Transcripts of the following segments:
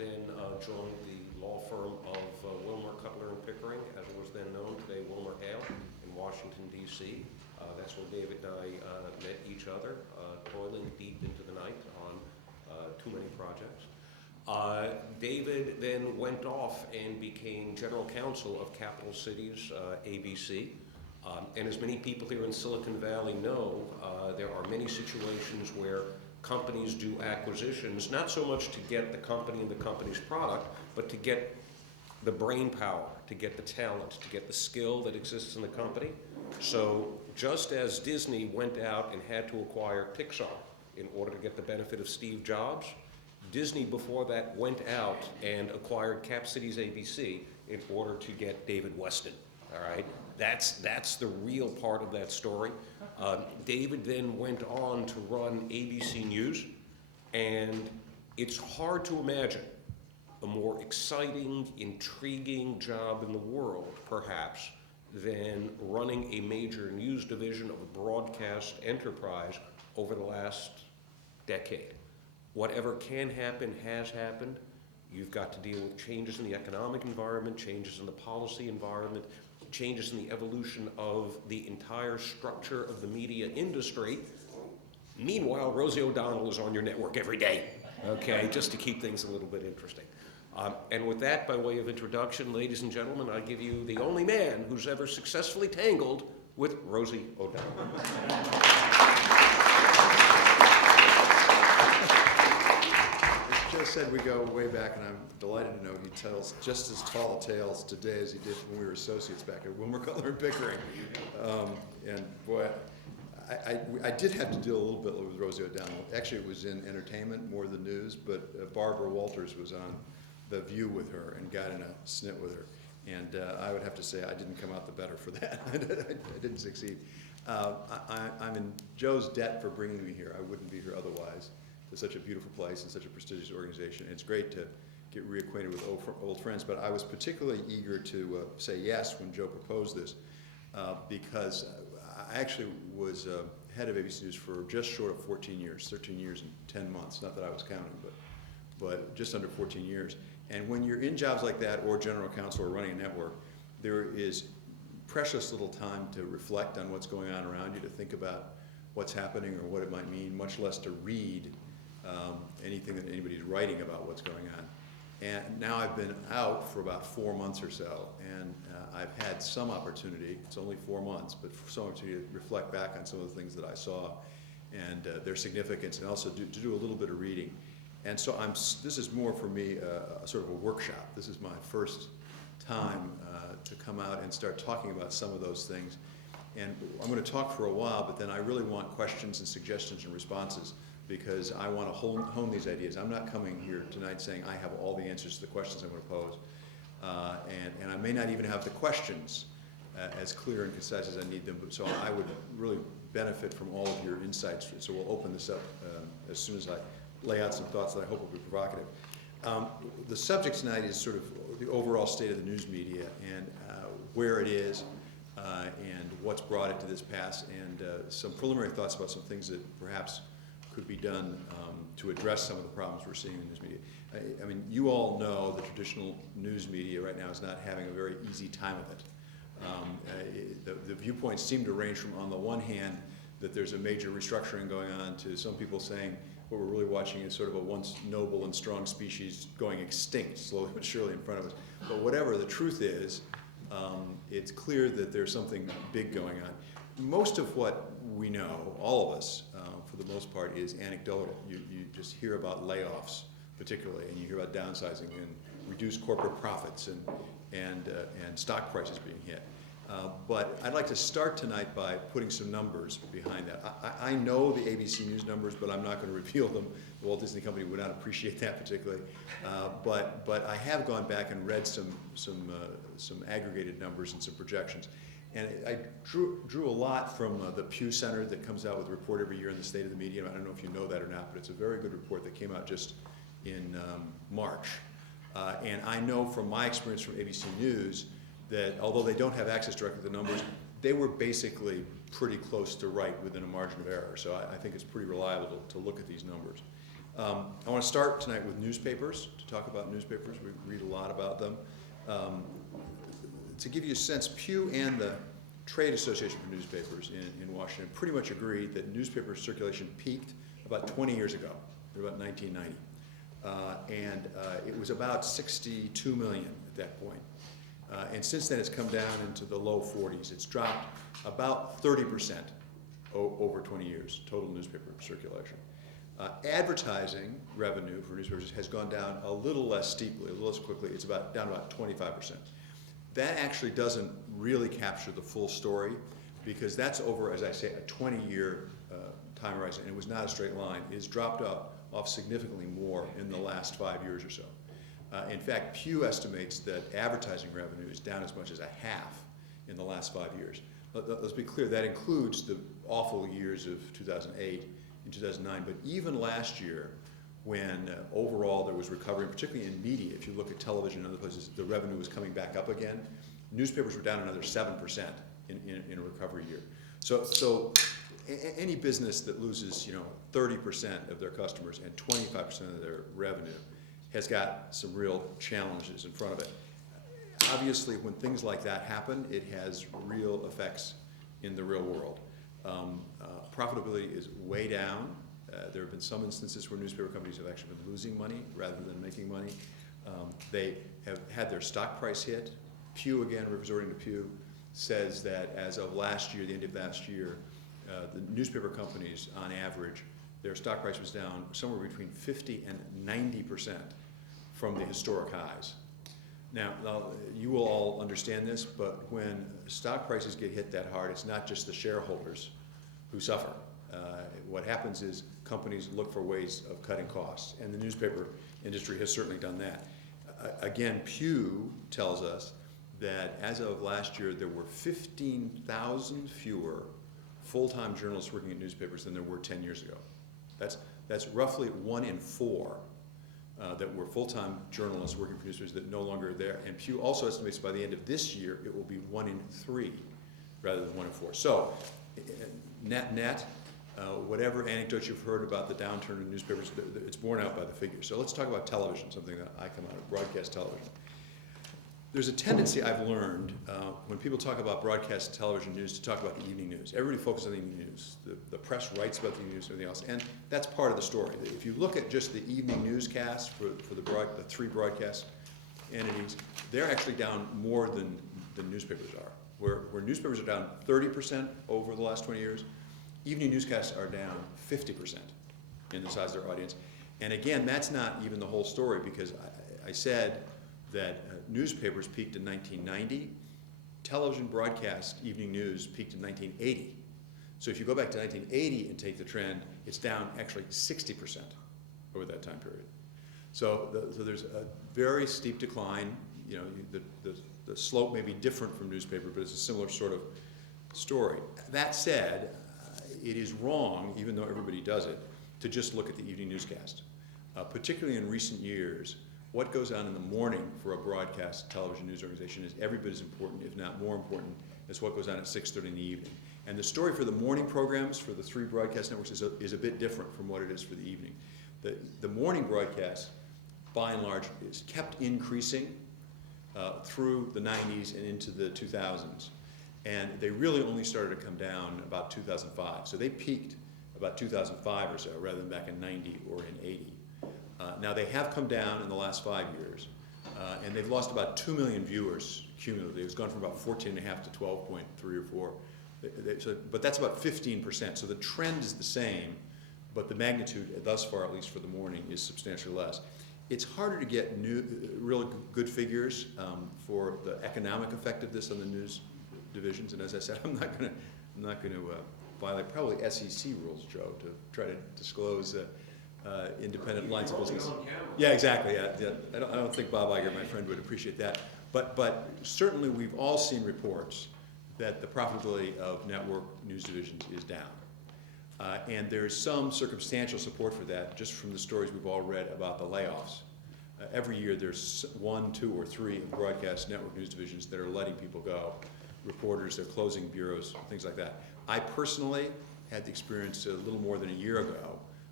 then joined the law firm of Wilmer, Cutler, and Pickering, as it was then known, today Wilmer Hale, in Washington, D.C. That's where David and I met each other, toiling deep into the night on too many projects. David then went off and became general counsel of Capital Cities ABC. And as many people here in Silicon Valley know, there are many situations where companies do acquisitions, not so much to get the company and the company's product, but to get the brain power, to get the talent, to get the skill that exists in the company. So just as Disney went out and had to acquire Pixar in order to get the benefit of Steve Jobs, Disney before that went out and acquired Cap Cities ABC in order to get David Westin, all right? That's the real part of that story. David then went on to run ABC News, and it's hard to imagine a more exciting, intriguing job in the world, perhaps, than running a major news division of a broadcast enterprise over the last decade. Whatever can happen has happened. You've got to deal with changes in the economic environment, changes in the policy environment, changes in the evolution of the entire structure of the media industry. Meanwhile, Rosie O'Donnell is on your network every day, okay, just to keep things a little bit interesting. And with that, by way of introduction, ladies and gentlemen, I give you the only man who's ever successfully tangled with Rosie O'Donnell. Joe said we go way back, and I'm delighted to know he tells just as tall tales today as he did when we were associates back at Wilmer, Cutler, and Pickering. And boy, I did have to deal a little bit with Rosie O'Donnell. Actually, it was in entertainment more than news, but Barbara Walters was on The View with her and got in a snit with her. And I would have to say I didn't come out the better for that. I didn't succeed. I'm in Joe's debt for bringing me here. I wouldn't be here otherwise. To such a beautiful place and such a prestigious organization. It's great to get reacquainted with old friends, but I was particularly eager to say yes when Joe proposed this because I actually was head of ABC News for just short of 14 years, 13 years and 10 months, not that I was counting, but just under 14 years. And when you're in jobs like that or general counsel or running a network, there is precious little time to reflect on what's going on around you, to think about what's happening or what it might mean, much less to read anything that anybody's writing about what's going on. And now I've been out for about 4 months or so, and I've had some opportunity, it's only 4 months, but some opportunity to reflect back on some of the things that I saw and their significance, and also to do a little bit of reading. And so this is more for me a sort of a workshop. This is my first time to come out and start talking about some of those things. And I'm going to talk for a while, but then I really want questions and suggestions and responses, because I want to hone these ideas. I'm not coming here tonight saying I have all the answers to the questions I'm going to pose. And I may not even have the questions as clear and concise as I need them, but so I would really benefit from all of your insights. So we'll open this up as soon as I lay out some thoughts that I hope will be provocative. The subject tonight is sort of the overall state of the news media and where it is and what's brought it to this pass, and some preliminary thoughts about some things that perhaps could be done to address some of the problems we're seeing in news media. I mean, you all know the traditional news media right now is not having a very easy time of it. The viewpoints seem to range from, on the one hand, that there's a major restructuring going on, to some people saying what we're really watching is sort of a once noble and strong species going extinct slowly but surely in front of us. But whatever the truth is, it's clear that there's something big going on. Most of what we know, all of us, for the most part, is anecdotal. You just hear about layoffs, particularly, and you hear about downsizing and reduced corporate profits and stock prices being hit. But I'd like to start tonight by putting some numbers behind that. I know the ABC News numbers, but I'm not going to reveal them. The Walt Disney Company would not appreciate that particularly. But I have gone back and read some aggregated numbers and some projections. And I drew a lot from the Pew Center that comes out with a report every year on the state of the media. I don't know if you know that or not, but it's a very good report that came out just in March. And I know from my experience from ABC News that although they don't have access directly to the numbers, they were basically pretty close to right within a margin of error. So I think it's pretty reliable to look at these numbers. I want to start tonight with newspapers, to talk about newspapers. We read a lot about them. To give you a sense, Pew and the Trade Association for Newspapers in Washington pretty much agree that newspaper circulation peaked about 20 years ago, about 1990. It was about 62 million at that point. And since then, it's come down into the low 40s. It's dropped about 30% over 20 years, total newspaper circulation. Advertising revenue for newspapers has gone down a little less steeply, a little less quickly. It's down about 25%. That actually doesn't really capture the full story, because that's over, as I say, a 20-year time horizon, and it was not a straight line. It has dropped off significantly more in the last 5 years or so. In fact, Pew estimates that advertising revenue is down as much as a half in the last 5 years. Let's be clear, that includes the awful years of 2008 and 2009, but even last year, when overall there was recovery, particularly in media, if you look at television and other places, the revenue was coming back up again. Newspapers were down another 7% in a recovery year. So any business that loses 30% of their customers and 25% of their revenue has got some real challenges in front of it. Obviously, when things like that happen, it has real effects in the real world. Profitability is way down. There have been some instances where newspaper companies have actually been losing money rather than making money. They have had their stock price hit. Pew, again, resorting to Pew, says that as of last year, the end of last year, the newspaper companies, on average, their stock price was down somewhere between 50 and 90% from the historic highs. Now, you will all understand this, but when stock prices get hit that hard, it's not just the shareholders who suffer. What happens is companies look for ways of cutting costs, and the newspaper industry has certainly done that. Again, Pew tells us that as of last year, there were 15,000 fewer full-time journalists working at newspapers than there were 10 years ago. That's roughly 1 in 4 that were full-time journalists working for newspapers that no longer are there. And Pew also estimates by the end of this year, it will be 1 in 3 rather than 1 in 4. So, net, whatever anecdotes you've heard about the downturn in newspapers, it's borne out by the figures. So let's talk about television, something that I come out of, broadcast television. There's a tendency I've learned when people talk about broadcast television news to talk about the evening news. Everybody focuses on the evening news. The press writes about the evening news and everything else, and that's part of the story. If you look at just the evening newscasts for the 3 broadcast entities, they're actually down more than newspapers are. Where newspapers are down 30% over the last 20 years, evening newscasts are down 50% in the size of their audience. And again, that's not even the whole story, because I said that newspapers peaked in 1990. Television broadcast evening news peaked in 1980. So if you go back to 1980 and take the trend, it's down actually 60% over that time period. So there's a very steep decline. The slope may be different from newspaper, but it's a similar sort of story. That said, it is wrong, even though everybody does it, to just look at the evening newscast. Particularly in recent years, what goes on in the morning for a broadcast television news organization is every bit as important, if not more important, as what goes on at 6:30 in the evening. And the story for the morning programs for the 3 broadcast networks is a bit different from what it is for the evening. The morning broadcast, by and large, is kept increasing through the 90s and into the 2000s. And they really only started to come down about 2005. So they peaked about 2005 or so, rather than back in 90 or in 80. Now they have come down in the last 5 years, and they've lost about 2 million viewers cumulatively. It's gone from about 14.5 to 12.3 or 4. But that's about 15%. So the trend is the same, but the magnitude, thus far, at least for the morning, is substantially less. It's harder to get real good figures for the economic effect of this on the news divisions. And as I said, I'm not going to violate probably SEC rules, Joe, to try to disclose independent lines of business. Yeah, exactly. Yeah. I don't think Bob Iger, my friend, would appreciate that. But certainly we've all seen reports that the profitability of network news divisions is down. And there's some circumstantial support for that just from the stories we've all read about the layoffs. Every year there's 1, 2, or 3 broadcast network news divisions that are letting people go. Reporters, they're closing bureaus, things like that. I personally had the experience a little more than a year ago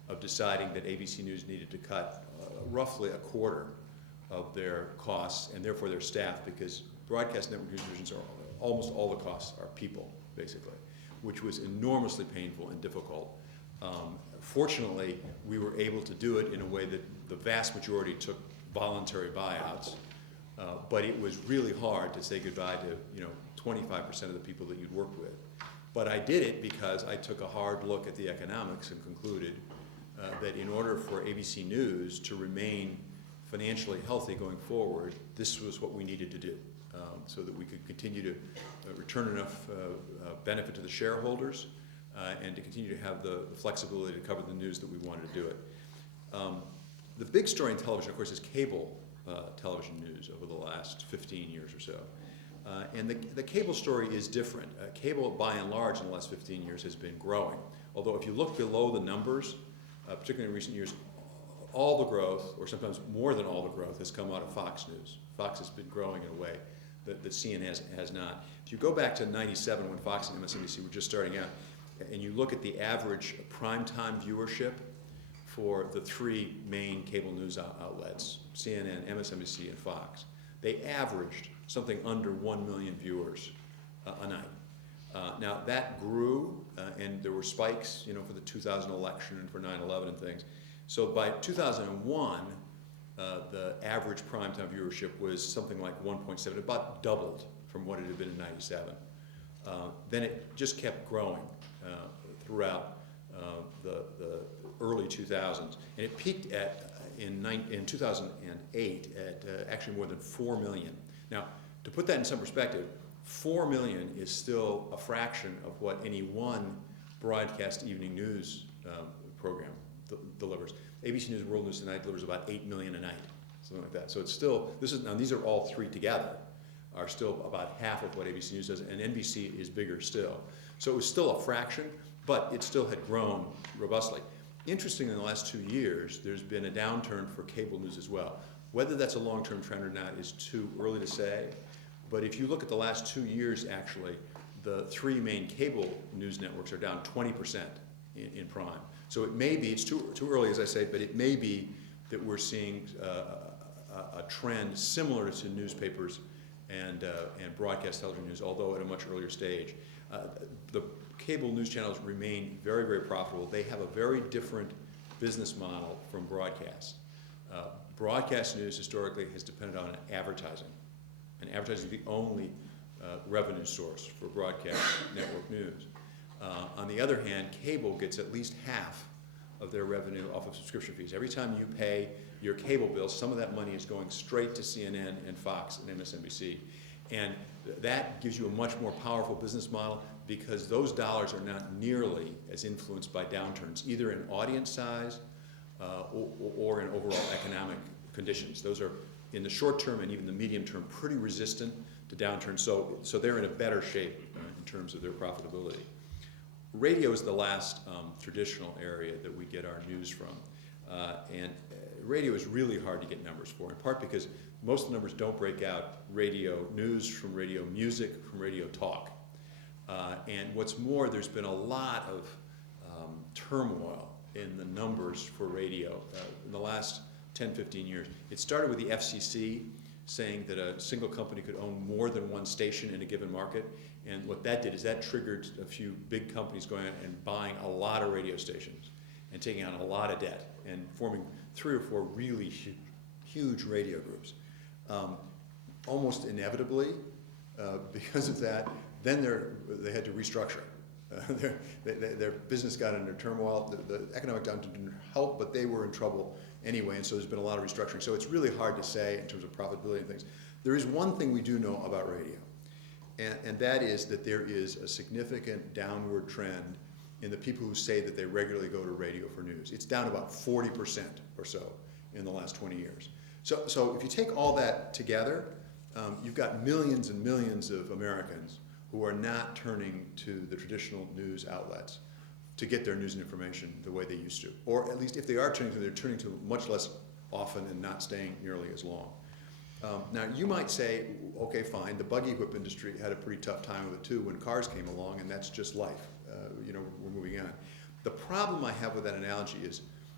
of deciding that ABC News needed to cut roughly a quarter of their costs and therefore their staff, because broadcast network news divisions are almost all the costs are people, basically, which was enormously painful and difficult. Fortunately, we were able to do it in a way that the vast majority took voluntary buyouts, but it was really hard to say goodbye to 25% of the people that you'd worked with. But I did it because I took a hard look at the economics and concluded that in order for ABC News to remain financially healthy going forward, this was what we needed to do, so that we could continue to return enough benefit to the shareholders and to continue to have the flexibility to cover the news that we wanted to do it. The big story in television, of course, is cable television news over the last 15 years or so. And the cable story is different. Cable, by and large, in the last 15 years has been growing. Although if you look below the numbers, particularly in recent years, all the growth, or sometimes more than all the growth, has come out of Fox News. Fox has been growing in a way that CNN has not. If you go back to '97, when Fox and MSNBC were just starting out, and you look at the average primetime viewership for the three main cable news outlets, CNN, MSNBC, and Fox, they averaged something under 1 million viewers a night. Now that grew, and there were spikes, for the 2000 election and for 9/11 and things. So by 2001, the average primetime viewership was something like 1.7, about doubled from what it had been in '97. Then it just kept growing throughout the early 2000s, and it peaked in 2008 at actually more than 4 million. Now, to put that in some perspective, 4 million is still a fraction of what any one broadcast evening news program delivers. ABC News World News Tonight delivers about 8 million a night, something like that. So it's still, now these are all three together, are still about half of what ABC News does, and NBC is bigger still. So it was still a fraction, but it still had grown robustly. Interestingly, in the last 2 years, there's been a downturn for cable news as well. Whether that's a long-term trend or not is too early to say, but if you look at the last 2 years, actually, the three main cable news networks are down 20% in prime. So it may be, it's too early, as I say, but it may be that we're seeing a trend similar to newspapers and broadcast television news, although at a much earlier stage. The cable news channels remain very, very profitable. They have a very different business model from broadcast. Broadcast news historically has depended on advertising, and advertising is the only revenue source for broadcast network news. On the other hand, cable gets at least half of their revenue off of subscription fees. Every time you pay your cable bill, some of that money is going straight to CNN and Fox and MSNBC. And that gives you a much more powerful business model because those dollars are not nearly as influenced by downturns, either in audience size or in overall economic conditions. Those are, in the short term and even the medium term, pretty resistant to downturns. So they're in a better shape in terms of their profitability. Radio is the last traditional area that we get our news from. And radio is really hard to get numbers for, in part because most of the numbers don't break out radio news from radio music from radio talk. And what's more, there's been a lot of turmoil in the numbers for radio in the last 10, 15 years. It started with the FCC saying that a single company could own more than one station in a given market. And what that did is that triggered a few big companies going out and buying a lot of radio stations and taking on a lot of debt and forming 3 or 4 really huge radio groups. Almost inevitably, because of that, then they had to restructure. Their business got under turmoil. The economic downturn didn't help, but they were in trouble anyway, and so there's been a lot of restructuring. So it's really hard to say in terms of profitability and things. There is one thing we do know about radio, and that is that there is a significant downward trend in the people who say that they regularly go to radio for news. It's down about 40% or so in the last 20 years. So if you take all that together, you've got millions and millions of Americans who are not turning to the traditional news outlets to get their news and information the way they used to. Or at least if they are turning to, they're turning to much less often and not staying nearly as long. Now you might say, okay, fine, the buggy whip industry had a pretty tough time with it too when cars came along, and that's just life. We're moving on. The problem I have with that analogy is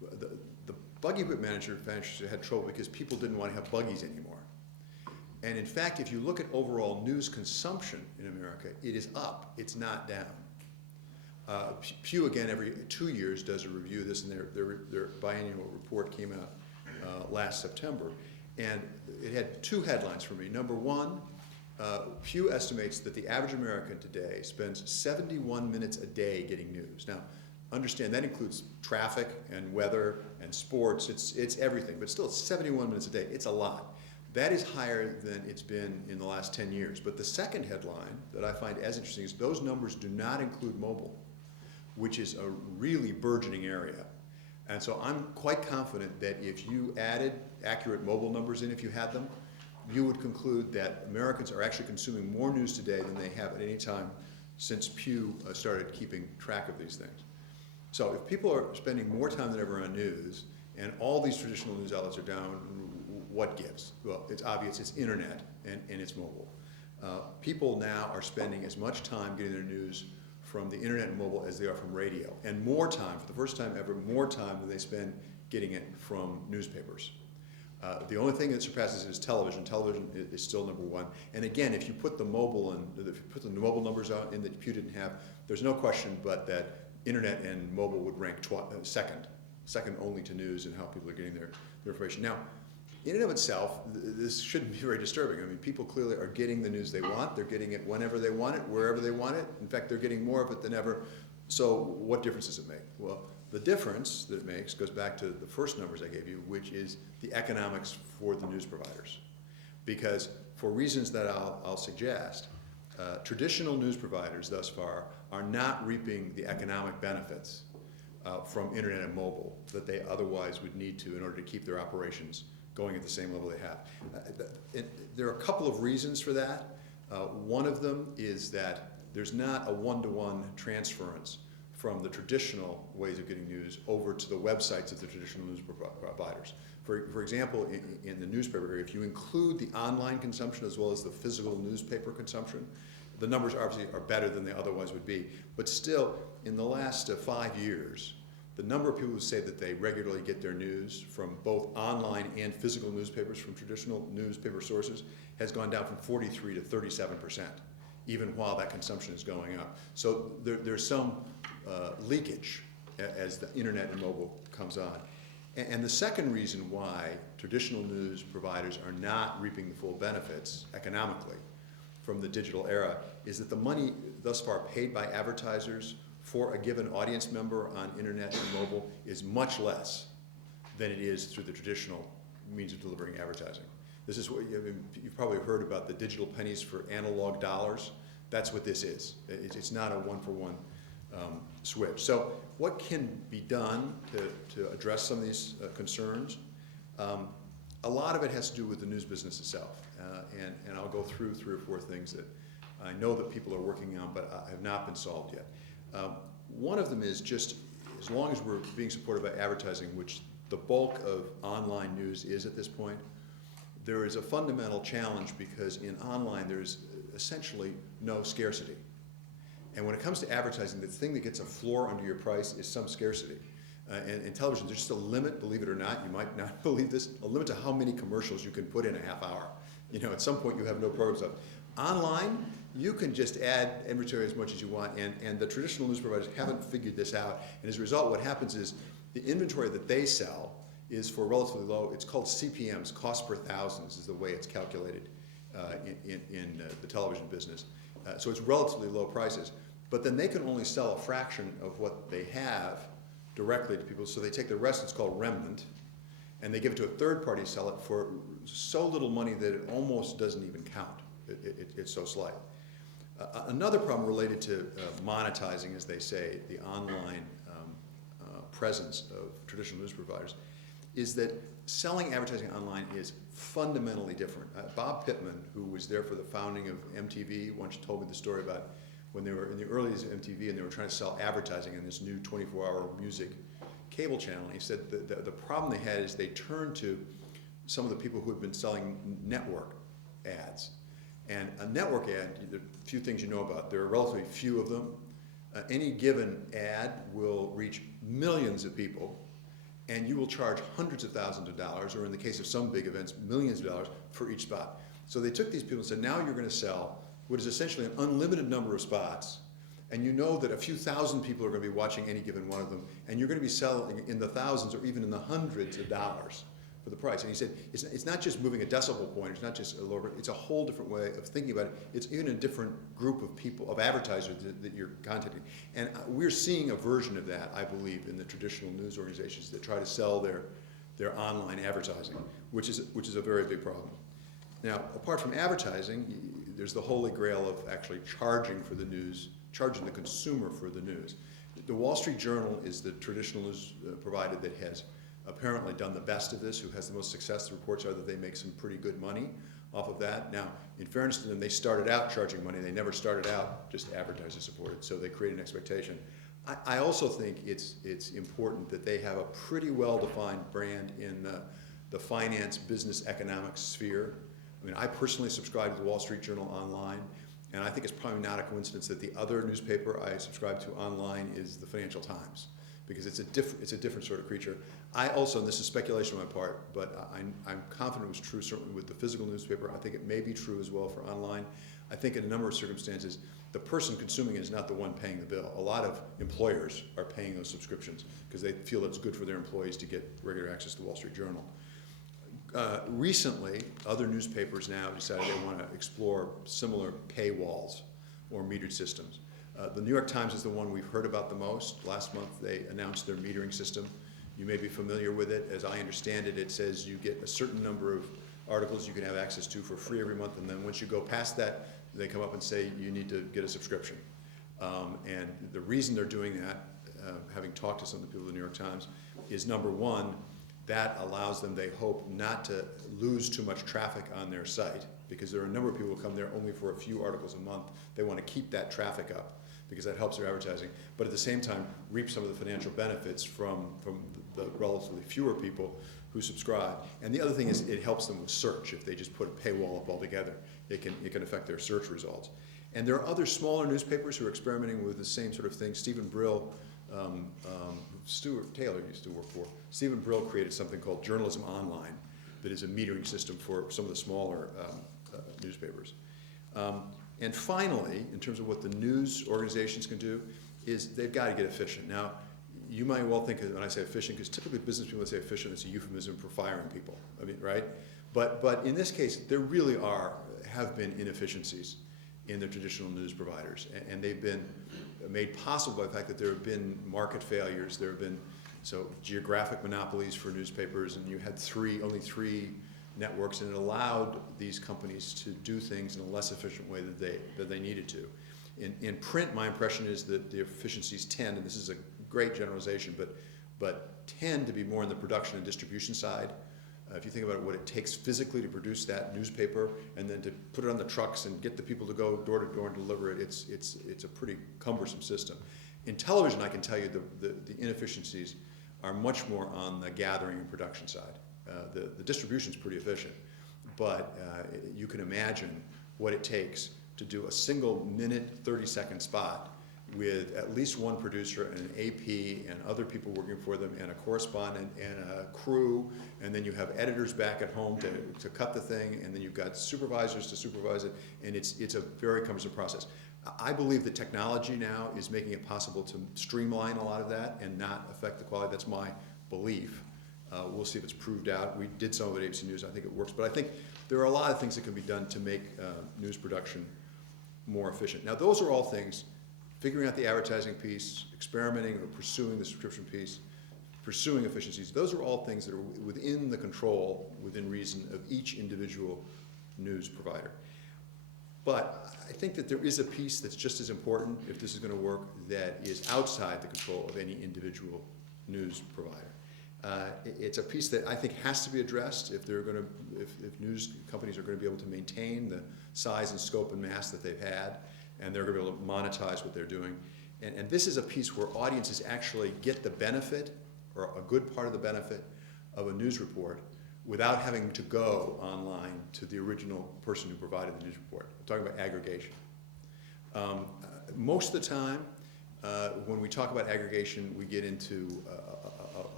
the buggy whip manufacturers had trouble because people didn't want to have buggies anymore. And in fact, if you look at overall news consumption in America, it is up, it's not down. Pew, again, every 2 years does a review of this, and their biannual report came out last September. And it had two headlines for me. Number one, Pew estimates that the average American today spends 71 minutes a day getting news. Now, understand that includes traffic and weather and sports. It's everything, but still it's 71 minutes a day. It's a lot. That is higher than it's been in the last 10 years. But the second headline that I find as interesting is those numbers do not include mobile, which is a really burgeoning area. And so I'm quite confident that if you added accurate mobile numbers in, if you had them, you would conclude that Americans are actually consuming more news today than they have at any time since Pew started keeping track of these things. So if people are spending more time than ever on news, and all these traditional news outlets are down, what gives? Well, it's obvious, it's internet and it's mobile. People now are spending as much time getting their news from the internet and mobile as they are from radio, and more time, for the first time ever, more time than they spend getting it from newspapers. The only thing that surpasses it is television. Television is still number one. And again, if you put the mobile and if you put the mobile numbers out in that Pew didn't have, there's no question but that internet and mobile would rank second only to news and how people are getting their information. Now, in and of itself, this shouldn't be very disturbing. I mean, people clearly are getting the news they want. They're getting it whenever they want it, wherever they want it. In fact, they're getting more of it than ever. So what difference does it make? Well, the difference that it makes goes back to the first numbers I gave you, which is the economics for the news providers. Because for reasons that I'll suggest, traditional news providers thus far are not reaping the economic benefits from internet and mobile that they otherwise would need to in order to keep their operations going at the same level they have. There are a couple of reasons for that. One of them is that there's not a one-to-one transference from the traditional ways of getting news over to the websites of the traditional news providers. For example, in the newspaper area, if you include the online consumption as well as the physical newspaper consumption, the numbers obviously are better than they otherwise would be. But still, in the last 5 years, the number of people who say that they regularly get their news from both online and physical newspapers from traditional newspaper sources has gone down from 43 to 37%, even while that consumption is going up. So there's some leakage as the internet and mobile comes on. And the second reason why traditional news providers are not reaping the full benefits economically from the digital era is that the money thus far paid by advertisers for a given audience member on internet and mobile is much less than it is through the traditional means of delivering advertising. This is what you've probably heard about the digital pennies for analog dollars. That's what this is. It's not a one-for-one switch. So what can be done to address some of these concerns? A lot of it has to do with the news business itself. And I'll go through 3 or 4 things that I know that people are working on but have not been solved yet. One of them is just as long as we're being supported by advertising, which the bulk of online news is at this point, there is a fundamental challenge because in online there's essentially no scarcity. And when it comes to advertising, the thing that gets a floor under your price is some scarcity. And in television, there's just a limit, believe it or not, you might not believe this, a limit to how many commercials you can put in a half hour. You know, at some point you have no programs up. Online, you can just add inventory as much as you want, and the traditional news providers haven't figured this out. And as a result, what happens is the inventory that they sell is for relatively low, it's called CPMs, cost per thousands is the way it's calculated in the television business. So it's relatively low prices. But then they can only sell a fraction of what they have directly to people. So they take the rest, it's called remnant, and they give it to a third party, sell it for so little money that it almost doesn't even count. It's so slight. Another problem related to monetizing, as they say, the online presence of traditional news providers, is that selling advertising online is fundamentally different. Bob Pittman, who was there for the founding of MTV, once told me the story about when they were in the early days of MTV and they were trying to sell advertising in this new 24-hour music cable channel. And he said the problem they had is they turned to some of the people who had been selling network ads. And a network ad, there are a few things you know about. There are relatively few of them. Any given ad will reach millions of people, and you will charge hundreds of thousands of dollars, or in the case of some big events, millions of dollars for each spot. So they took these people and said, now you're going to sell what is essentially an unlimited number of spots, and you know that a few thousand people are going to be watching any given one of them, and you're going to be selling in the thousands or even in the hundreds of dollars for the price. And he said, it's not just moving a decimal point, it's not just a lower, it's a whole different way of thinking about it. It's even a different group of people, of advertisers that you're contacting. And we're seeing a version of that, I believe, in the traditional news organizations that try to sell their online advertising, which is a very big problem. Now, apart from advertising, there's the holy grail of actually charging for the news, charging the consumer for the news. The Wall Street Journal is the traditional news provider that has apparently done the best of this, who has the most success. The reports are that they make some pretty good money off of that. Now, in fairness to them, they started out charging money. They never started out just advertiser supported, so they create an expectation. I also think it's important that they have a pretty well-defined brand in the finance, business, economics sphere. I mean, I personally subscribe to the Wall Street Journal online, and I think it's probably not a coincidence that the other newspaper I subscribe to online is the Financial Times, because it's a different sort of creature. I also, and this is speculation on my part, but I'm confident it was true certainly with the physical newspaper. I think it may be true as well for online. I think in a number of circumstances, the person consuming it is not the one paying the bill. A lot of employers are paying those subscriptions because they feel it's good for their employees to get regular access to the Wall Street Journal. Recently, other newspapers now decided they want to explore similar paywalls or metered systems. The New York Times is the one we've heard about the most. Last month they announced their metering system. You may be familiar with it. As I understand it, it says you get a certain number of articles you can have access to for free every month, and then once you go past that, they come up and say you need to get a subscription. And the reason they're doing that, having talked to some of the people at the New York Times, is number one, that allows them, they hope, not to lose too much traffic on their site, because there are a number of people who come there only for a few articles a month. They want to keep that traffic up because that helps their advertising, but at the same time reap some of the financial benefits from the relatively fewer people who subscribe. And the other thing is it helps them with search. If they just put a paywall up altogether, it can affect their search results. And there are other smaller newspapers who are experimenting with the same sort of thing. Stephen Brill, Stuart Taylor used to work for. Stephen Brill created something called Journalism Online that is a metering system for some of the smaller newspapers. And finally, in terms of what the news organizations can do, is they've got to get efficient. Now, you might well think when I say efficient, because typically business people say efficient, it's a euphemism for firing people. I mean, right? But in this case, there really have been inefficiencies in the traditional news providers, and they've been made possible by the fact that there have been market failures. There have been geographic monopolies for newspapers, and you had only three networks, and it allowed these companies to do things in a less efficient way that they needed to. In print, my impression is that the efficiencies tend, and this is a great generalization, but tend to be more on the production and distribution side. If you think about what it takes physically to produce that newspaper and then to put it on the trucks and get the people to go door to door and deliver it, it's a pretty cumbersome system. In television, I can tell you the inefficiencies are much more on the gathering and production side. The distribution is pretty efficient, but you can imagine what it takes to do a single minute, 30-second spot with at least one producer and an AP and other people working for them and a correspondent and a crew, and then you have editors back at home to cut the thing, and then you've got supervisors to supervise it, and it's a very cumbersome process. I believe that technology now is making it possible to streamline a lot of that and not affect the quality. That's my belief. We'll see if it's proved out. We did some of it at ABC News. I think it works, but I think there are a lot of things that can be done to make news production more efficient. Now, those are all things, figuring out the advertising piece, experimenting or pursuing the subscription piece, pursuing efficiencies, those are all things that are within the control, within reason, of each individual news provider. But I think that there is a piece that's just as important, if this is going to work, that is outside the control of any individual news provider. It's a piece that I think has to be addressed if news companies are going to be able to maintain the size and scope and mass that they've had, and they're going to be able to monetize what they're doing. And this is a piece where audiences actually get the benefit, or a good part of the benefit, of a news report without having to go online to the original person who provided the news report. I'm talking about aggregation. Most of the time, when we talk about aggregation, we get into a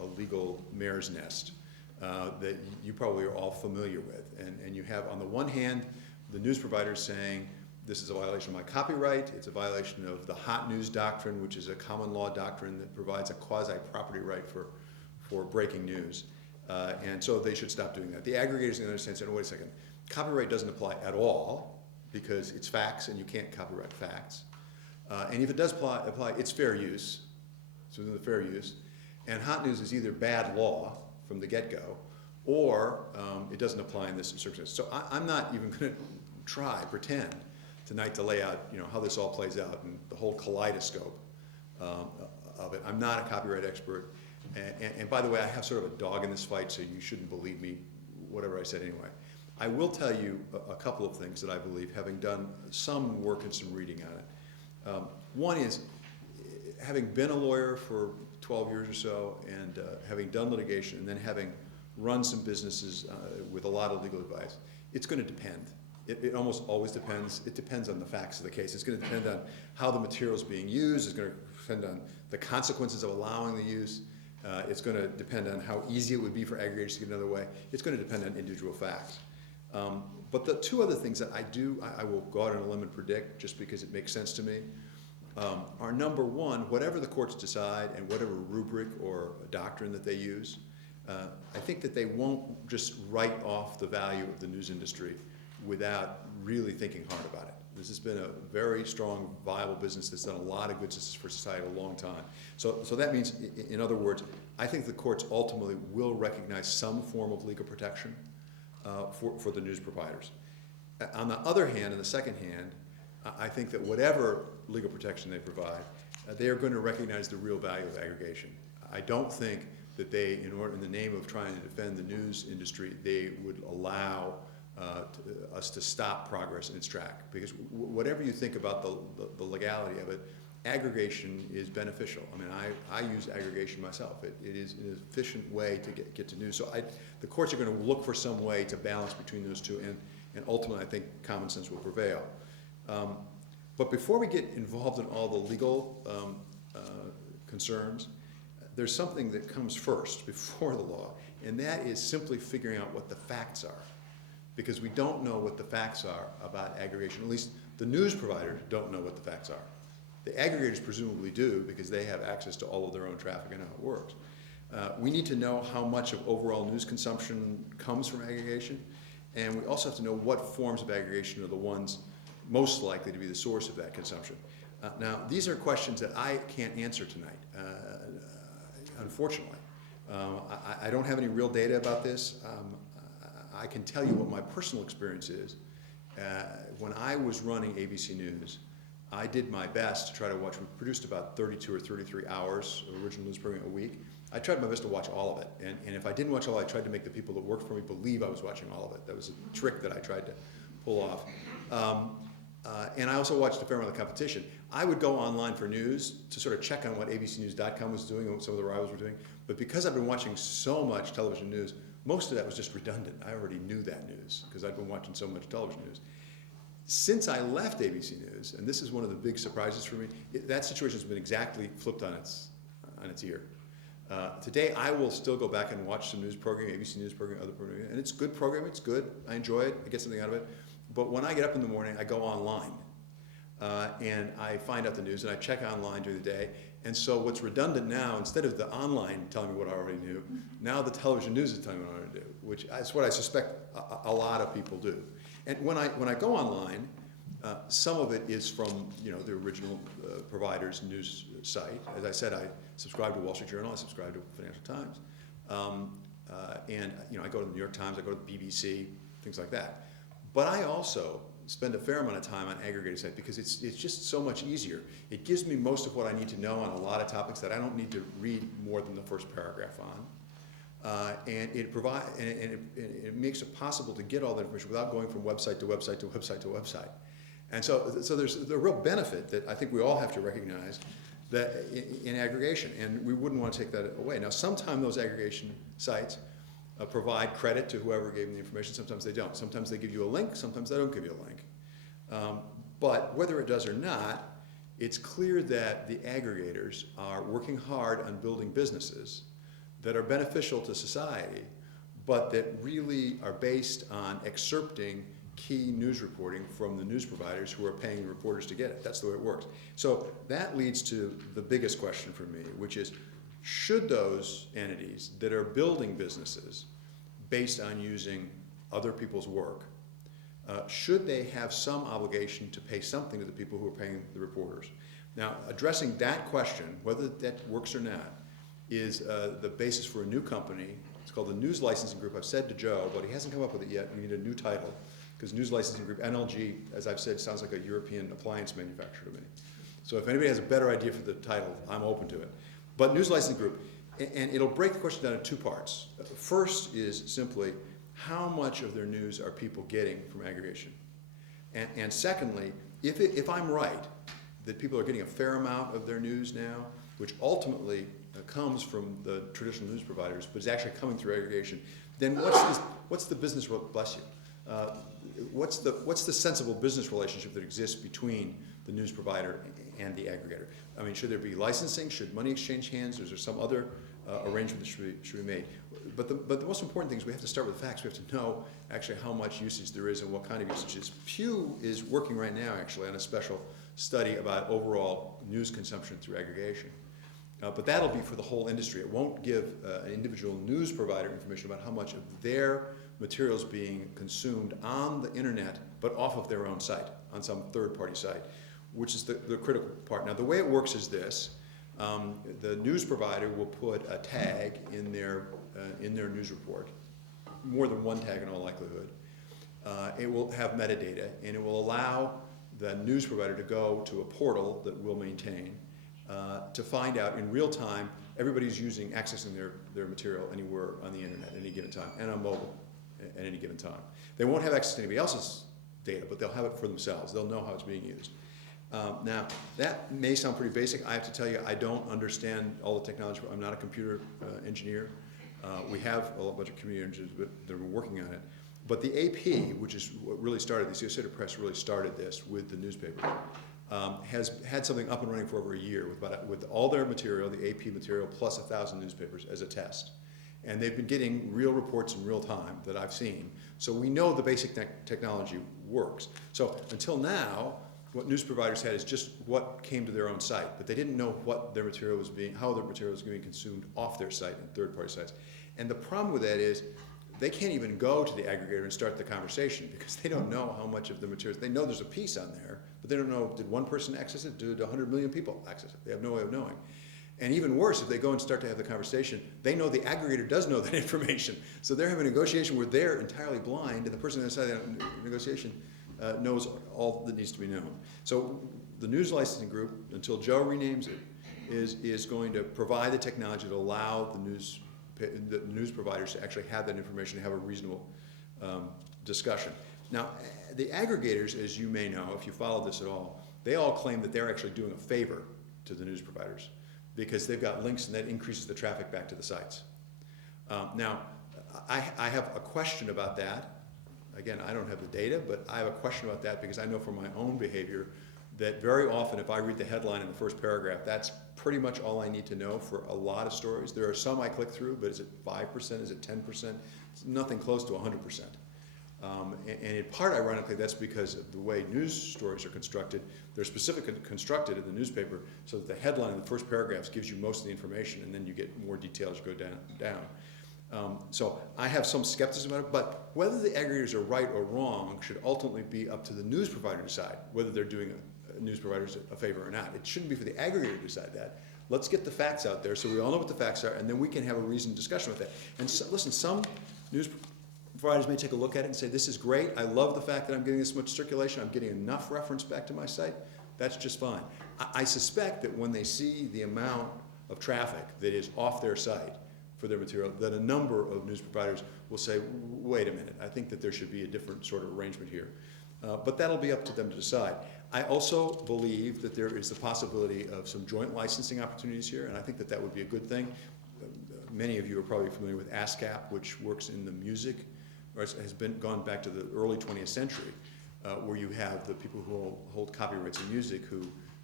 a legal mare's nest that you probably are all familiar with. And you have, on the one hand, the news providers saying, this is a violation of my copyright, it's a violation of the hot news doctrine, which is a common law doctrine that provides a quasi-property right for breaking news. And so they should stop doing that. The aggregators on the other hand say, no, wait a second, copyright doesn't apply at all because it's facts and you can't copyright facts. And if it does apply, it's fair use, it's within the fair use. And hot news is either bad law from the get-go, or it doesn't apply in this circumstance. So I'm not even going to pretend tonight to lay out, how this all plays out and the whole kaleidoscope of it. I'm not a copyright expert, and by the way, I have sort of a dog in this fight, so you shouldn't believe me, whatever I said anyway. I will tell you a couple of things that I believe, having done some work and some reading on it. One is, having been a lawyer for 12 years or so, and having done litigation, and then having run some businesses with a lot of legal advice, it's going to depend. It almost always depends. It depends on the facts of the case. It's going to depend on how the material is being used. It's going to depend on the consequences of allowing the use. It's going to depend on how easy it would be for aggregators to get another way. It's going to depend on individual facts. But the two other things that I will go out on a limb and predict, just because it makes sense to me, are number one, whatever the courts decide and whatever rubric or doctrine that they use, I think that they won't just write off the value of the news industry without really thinking hard about it. This has been a very strong, viable business that's done a lot of good for society a long time. So that means, in other words, I think the courts ultimately will recognize some form of legal protection for the news providers. On the other hand, in the second hand, I think that whatever legal protection they provide, they are going to recognize the real value of aggregation. I don't think that they, in the name of trying to defend the news industry, they would allow us to stop progress in its track. Because whatever you think about the legality of it, aggregation is beneficial. I mean, I use aggregation myself. It is an efficient way to get to news. So the courts are going to look for some way to balance between those two, and ultimately I think common sense will prevail. But before we get involved in all the legal concerns, there's something that comes first before the law, and that is simply figuring out what the facts are. Because we don't know what the facts are about aggregation. At least the news providers don't know what the facts are. The aggregators presumably do, because they have access to all of their own traffic and how it works. We need to know how much of overall news consumption comes from aggregation, and we also have to know what forms of aggregation are the ones most likely to be the source of that consumption. Now, these are questions that I can't answer tonight, unfortunately. I don't have any real data about this. I can tell you what my personal experience is. When I was running ABC News, I did my best to try to watch. We produced about 32 or 33 hours of original news programming a week. I tried my best to watch all of it. And if I didn't watch all of it, I tried to make the people that worked for me believe I was watching all of it. That was a trick that I tried to pull off. And I also watched a fair amount of the competition. I would go online for news to sort of check on what abcnews.com was doing and what some of the rivals were doing. But because I've been watching so much television news, most of that was just redundant. I already knew that news because I'd been watching so much television news. Since I left ABC News, and this is one of the big surprises for me, that situation has been exactly flipped on its ear. Today, I will still go back and watch some news programming, ABC News programming, other programming, and it's good programming, it's good, I enjoy it, I get something out of it. But when I get up in the morning, I go online, and I find out the news, and I check online during the day. And so what's redundant now, instead of the online telling me what I already knew, now the television news is telling me what I already do, which is what I suspect a lot of people do. And when I go online, some of it is from the original provider's news site. As I said, I subscribe to Wall Street Journal, I subscribe to Financial Times, and I go to the New York Times, I go to the BBC, things like that. But I also spend a fair amount of time on aggregated sites because it's just so much easier. It gives me most of what I need to know on a lot of topics that I don't need to read more than the first paragraph on. And it makes it possible to get all that information without going from website to website to website to website. And so there's the real benefit that I think we all have to recognize that in aggregation, and we wouldn't want to take that away. Now, sometimes those aggregation sites provide credit to whoever gave them the information. Sometimes they don't. Sometimes they give you a link. Sometimes they don't give you a link. But whether it does or not, it's clear that the aggregators are working hard on building businesses that are beneficial to society, but that really are based on excerpting key news reporting from the news providers who are paying reporters to get it. That's the way it works. So that leads to the biggest question for me, which is, should those entities that are building businesses based on using other people's work, should they have some obligation to pay something to the people who are paying the reporters? Now, addressing that question, whether that works or not, is the basis for a new company. It's called the News Licensing Group. I've said to Joe, but he hasn't come up with it yet. We need a new title, because News Licensing Group, NLG, as I've said, sounds like a European appliance manufacturer to me. So if anybody has a better idea for the title, I'm open to it. But News Licensing Group, and it'll break the question down into two parts. First is simply, how much of their news are people getting from aggregation? And secondly, if I'm right, that people are getting a fair amount of their news now, which ultimately comes from the traditional news providers, but is actually coming through aggregation, then what's the business, bless you, what's the sensible business relationship that exists between the news provider and the aggregator? I mean, should there be licensing? Should money exchange hands? Or is there some other arrangement that should be made? But the most important thing is we have to start with the facts. We have to know actually how much usage there is and what kind of usage is. Pew is working right now actually on a special study about overall news consumption through aggregation. But that'll be for the whole industry. It won't give an individual news provider information about how much of their material is being consumed on the internet, but off of their own site, on some third-party site, which is the critical part. Now, the way it works is this. The news provider will put a tag in their news report, more than one tag in all likelihood. It will have metadata, and it will allow the news provider to go to a portal that we'll maintain to find out in real time everybody's accessing their material anywhere on the internet at any given time, and on mobile at any given time. They won't have access to anybody else's data, but they'll have it for themselves. They'll know how it's being used. Now, that may sound pretty basic. I have to tell you, I don't understand all the technology. I'm not a computer engineer. We have a bunch of computer engineers that are working on it. But the AP, which is what really started, the Associated Press really started this with the newspaper, has had something up and running for over a year with all their material, the AP material, plus 1,000 newspapers as a test. And they've been getting real reports in real time that I've seen. So we know the basic technology works. So until now, what news providers had is just what came to their own site, but they didn't know what their material was how their material was being consumed off their site and third-party sites. And the problem with that is they can't even go to the aggregator and start the conversation because they don't know how much of the material. They know there's a piece on there, but they don't know, did one person access it? Did 100 million people access it? They have no way of knowing. And even worse, if they go and start to have the conversation, they know the aggregator does know that information. So they're having a negotiation where they're entirely blind, and the person inside the negotiation knows all that needs to be known. So the News Licensing Group, until Joe renames it, is going to provide the technology to allow the news providers to actually have that information and have a reasonable discussion. Now, the aggregators, as you may know, if you follow this at all, they all claim that they're actually doing a favor to the news providers because they've got links and that increases the traffic back to the sites. Now, I have a question about that. Again, I don't have the data, but I have a question about that because I know from my own behavior that very often if I read the headline in the first paragraph, that's pretty much all I need to know for a lot of stories. There are some I click through, but is it 5%, is it 10%? It's nothing close to 100%. And in part, ironically, that's because of the way news stories are constructed. They're specifically constructed in the newspaper so that the headline in the first paragraphs gives you most of the information, and then you get more detail as you go down. So I have some skepticism about it, but whether the aggregators are right or wrong should ultimately be up to the news provider to decide whether they're doing news providers a favor or not. It shouldn't be for the aggregator to decide that. Let's get the facts out there so we all know what the facts are, and then we can have a reasoned discussion with that. And so, listen, some news providers may take a look at it and say, this is great. I love the fact that I'm getting this much circulation. I'm getting enough reference back to my site. That's just fine. I suspect that when they see the amount of traffic that is off their site for their material, that a number of news providers will say, wait a minute, I think that there should be a different sort of arrangement here. But that'll be up to them to decide. I also believe that there is the possibility of some joint licensing opportunities here, and I think that that would be a good thing. Many of you are probably familiar with ASCAP, which works in the music, or has gone back to the early 20th century, where you have the people who hold copyrights in music who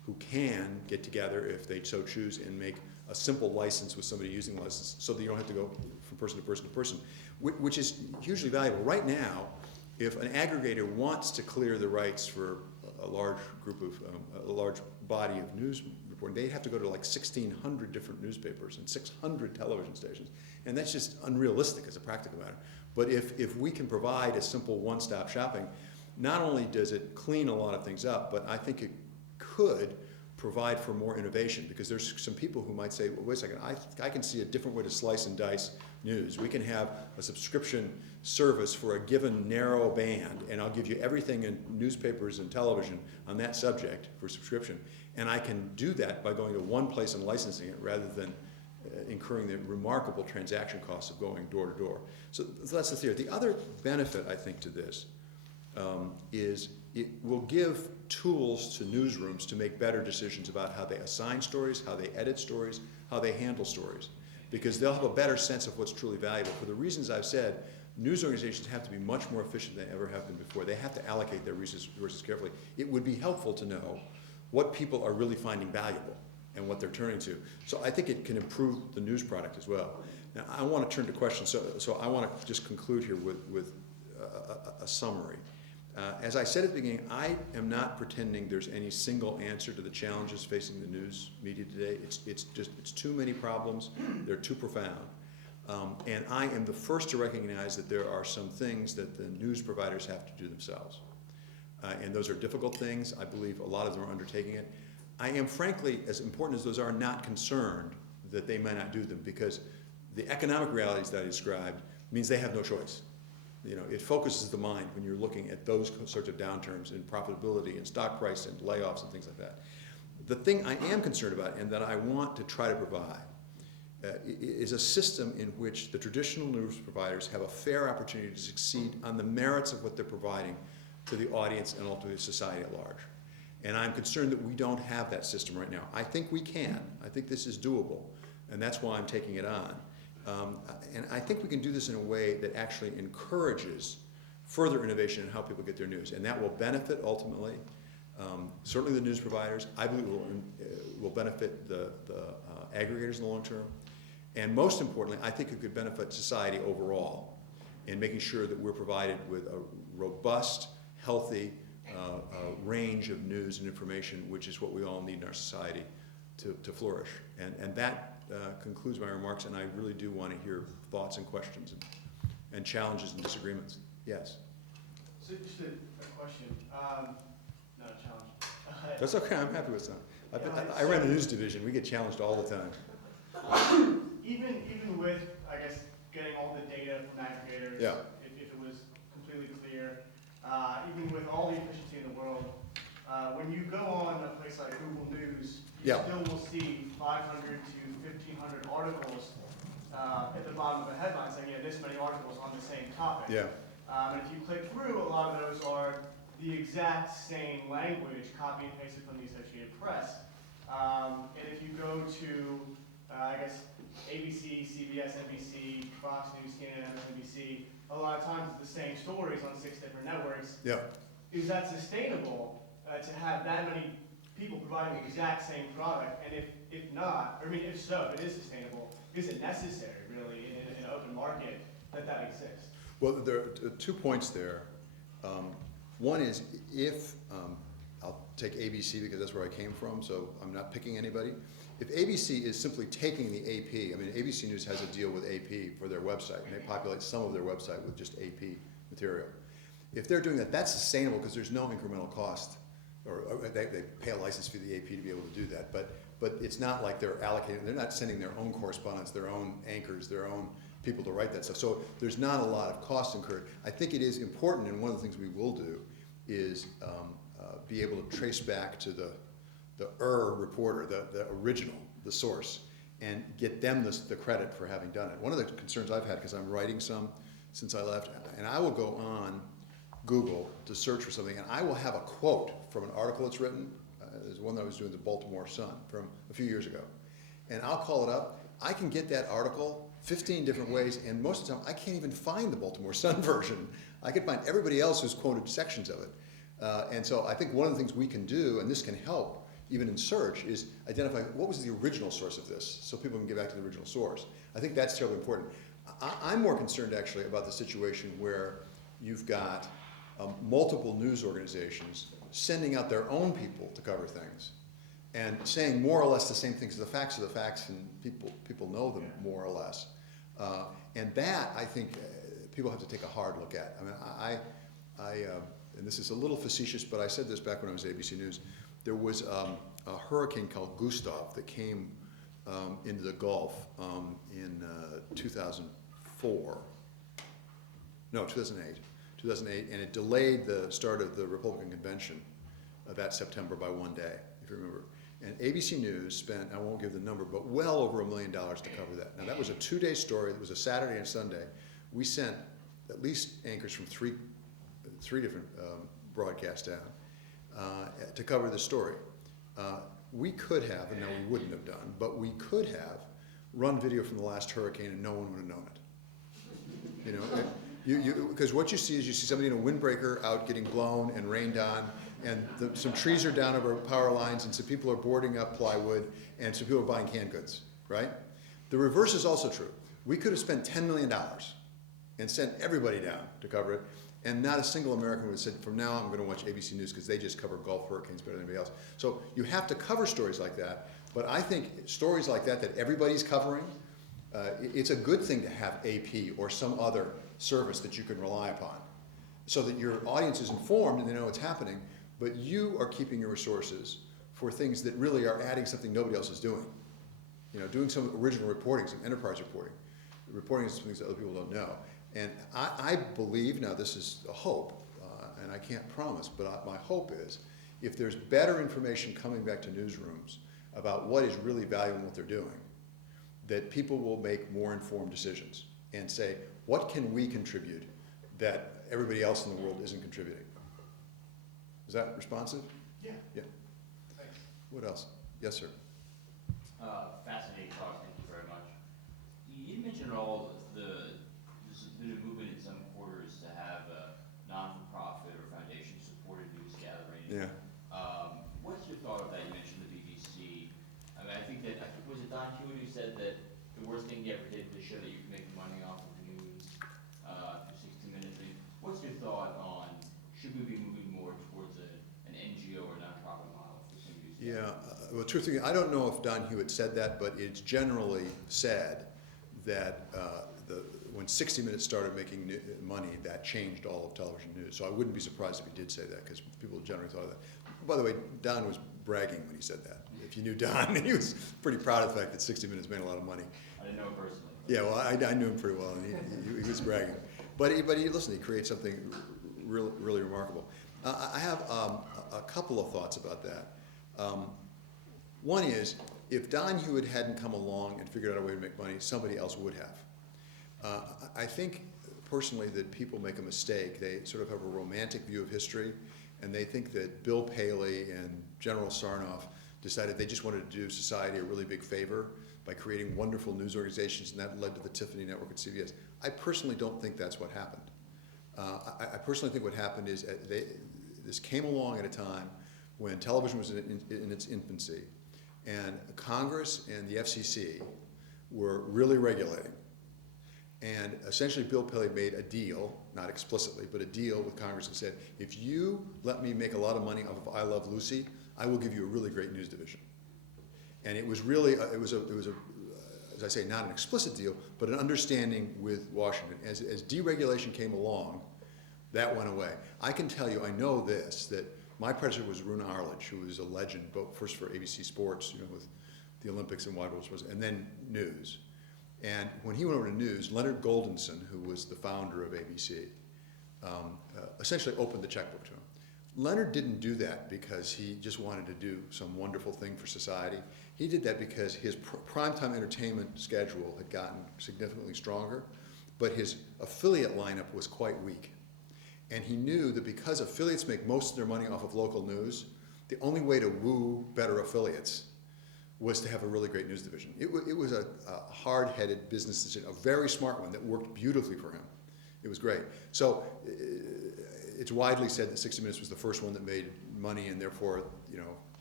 who can get together if they so choose and make a simple license with somebody using the license so that you don't have to go from person to person to person, which is hugely valuable. Right now, if an aggregator wants to clear the rights for a large group of, a large body of news reporting, they'd have to go to like 1,600 different newspapers and 600 television stations. And that's just unrealistic as a practical matter. But if we can provide a simple one-stop shopping, not only does it clean a lot of things up, but I think it could provide for more innovation, because there's some people who might say, well, wait a second, I can see a different way to slice and dice news. We can have a subscription service for a given narrow band, and I'll give you everything in newspapers and television on that subject for subscription. And I can do that by going to one place and licensing it rather than incurring the remarkable transaction costs of going door to door. So that's the theory. The other benefit, I think, to this is it will give tools to newsrooms to make better decisions about how they assign stories, how they edit stories, how they handle stories, because they'll have a better sense of what's truly valuable. For the reasons I've said, news organizations have to be much more efficient than they ever have been before. They have to allocate their resources carefully. It would be helpful to know what people are really finding valuable and what they're turning to. So I think it can improve the news product as well. Now, I want to turn to questions, so I want to just conclude here with a summary. As I said at the beginning, I am not pretending there's any single answer to the challenges facing the news media today. It's too many problems. They're too profound. And I am the first to recognize that there are some things that the news providers have to do themselves. And those are difficult things. I believe a lot of them are undertaking it. I am, frankly, as important as those are, not concerned that they may not do them, because the economic realities that I described means they have no choice. You know, it focuses the mind when you're looking at those sorts of downturns in profitability and stock price and layoffs and things like that. The thing I am concerned about, and that I want to try to provide, is a system in which the traditional news providers have a fair opportunity to succeed on the merits of what they're providing to the audience and ultimately society at large. And I'm concerned that we don't have that system right now. I think we can. I think this is doable, and that's why I'm taking it on. And I think we can do this in a way that actually encourages further innovation in how people get their news, and that will benefit ultimately certainly the news providers. I believe it will benefit the aggregators in the long term, and most importantly, I think it could benefit society overall in making sure that we're provided with a robust, healthy range of news and information, which is what we all need in our society to flourish. And that concludes my remarks, and I really do want to hear thoughts and questions and challenges and disagreements. Yes? So just a question, not a challenge. That's okay, I'm happy with that. I ran the news division. We get challenged all the time. Even with, I guess, getting all the data from aggregators, Yeah. if it was completely clear, even with all the efficiency in the world, when you go on a place like Google News, you Yeah. still will see 500 to 1,500 articles at the bottom of a headline saying, this many articles on the same topic. Yeah. And if you click through, a lot of those are the exact same language, copy and pasted from the Associated Press. And if you go to, I guess, ABC, CBS, NBC, Fox News, CNN, MSNBC, a lot of times it's the same stories on 6 different networks. Yeah. Is that sustainable to have that many people providing the exact same product? And if not, I mean, if so, if it is sustainable, is it necessary, really, in an open market that exists? Well, there are 2 points there. One is if, I'll take ABC because that's where I came from, so I'm not picking anybody. If ABC is simply taking the AP, I mean, ABC News has a deal with AP for their website, and they populate some of their website with just AP material. If they're doing that, that's sustainable because there's no incremental cost, or they pay a license fee to the AP to be able to do that, but it's not like they're allocating, they're not sending their own correspondents, their own anchors, their own people to write that stuff. So there's not a lot of cost incurred. I think it is important, and one of the things we will do is be able to trace back to the reporter, the original, the source, and get them the credit for having done it. One of the concerns I've had, because I'm writing some since I left, and I will go on Google to search for something, and I will have a quote from an article that's written. There's one that I was doing at the Baltimore Sun from a few years ago. And I'll call it up. I can get that article 15 different ways, and most of the time I can't even find the Baltimore Sun version. I can find everybody else who's quoted sections of it. And so I think one of the things we can do, and this can help, even in search, is identify what was the original source of this, so people can get back to the original source. I think that's terribly important. I'm more concerned actually about the situation where you've got multiple news organizations sending out their own people to cover things and saying more or less the same things. The facts are the facts, and people know them more or less. And that, I think, people have to take a hard look at. I mean, and this is a little facetious, but I said this back when I was at ABC News. There was a hurricane called Gustav that came into the Gulf in 2004. No, 2008, and it delayed the start of the Republican convention that September by one day, if you remember. And ABC News spent, I won't give the number, but well over $1 million to cover that. Now that was a 2-day story. It was a Saturday and Sunday. We sent at least anchors from three different broadcasts down to cover the story. We could have, and now we wouldn't have done, but we could have run video from the last hurricane and no one would have known it. You know, because what you see is you see somebody in a windbreaker out getting blown and rained on, and some trees are down over power lines, and some people are boarding up plywood, and some people are buying canned goods, right? The reverse is also true. We could have spent $10 million and sent everybody down to cover it, and not a single American would have said, from now on, I'm going to watch ABC News because they just cover Gulf hurricanes better than anybody else. So you have to cover stories like that, but I think stories like that everybody's covering, it's a good thing to have AP or some other service that you can rely upon so that your audience is informed and they know what's happening, but you are keeping your resources for things that really are adding something nobody else is doing. You know, doing some original reporting, some enterprise reporting some things that other people don't know. And I believe, now this is a hope, and I can't promise, but my hope is if there's better information coming back to newsrooms about what is really valuable in what they're doing, that people will make more informed decisions and say, what can we contribute that everybody else in the world isn't contributing? Is that responsive? Yeah. Yeah. Thanks. What else? Yes, sir. Fascinating talk, thank you very much. You didn't mention at all there's been a movement in some quarters to have a non-for-profit or foundation-supported news gathering. Yeah. What's your thought of that? You mentioned the BBC. I mean, I think was it Don Hewitt who said that the worst thing he ever did was show that you can make money off of the news through 60 Minutes. I mean, what's your thought on, should we be moving more towards an NGO or nonprofit model for some news? Yeah, well, truthfully, I don't know if Don Hewitt said that, but it's generally said that when 60 Minutes started making money, that changed all of television news. So I wouldn't be surprised if he did say that, because people generally thought of that. By the way, Don was bragging when he said that. If you knew Don, he was pretty proud of the fact that 60 Minutes made a lot of money. I didn't know him personally. Yeah, well, I knew him pretty well, and he was bragging. But listen, he created something really remarkable. I have a couple of thoughts about that. One is, if Don Hewitt hadn't come along and figured out a way to make money, somebody else would have. I think, personally, that people make a mistake. They sort of have a romantic view of history, and they think that Bill Paley and General Sarnoff decided they just wanted to do society a really big favor by creating wonderful news organizations, and that led to the Tiffany Network and CBS. I personally don't think that's what happened. I personally think what happened is this came along at a time when television was in its infancy, and Congress and the FCC were really regulating. And essentially Bill Paley made a deal, not explicitly, but a deal with Congress and said, if you let me make a lot of money off of I Love Lucy, I will give you a really great news division. And it was really, it was a, as I say, not an explicit deal, but an understanding with Washington. As deregulation came along, that went away. I can tell you, I know this, that my predecessor was Runa Arledge, who was a legend, both first for ABC Sports, with the Olympics and Wide World Sports, and then news. And when he went over to news, Leonard Goldenson, who was the founder of ABC, essentially opened the checkbook to him. Leonard didn't do that because he just wanted to do some wonderful thing for society. He did that because his primetime entertainment schedule had gotten significantly stronger, but his affiliate lineup was quite weak. And he knew that because affiliates make most of their money off of local news, the only way to woo better affiliates was to have a really great news division. It was a hard-headed business decision, a very smart one that worked beautifully for him. It was great. So it's widely said that 60 Minutes was the first one that made money, and therefore,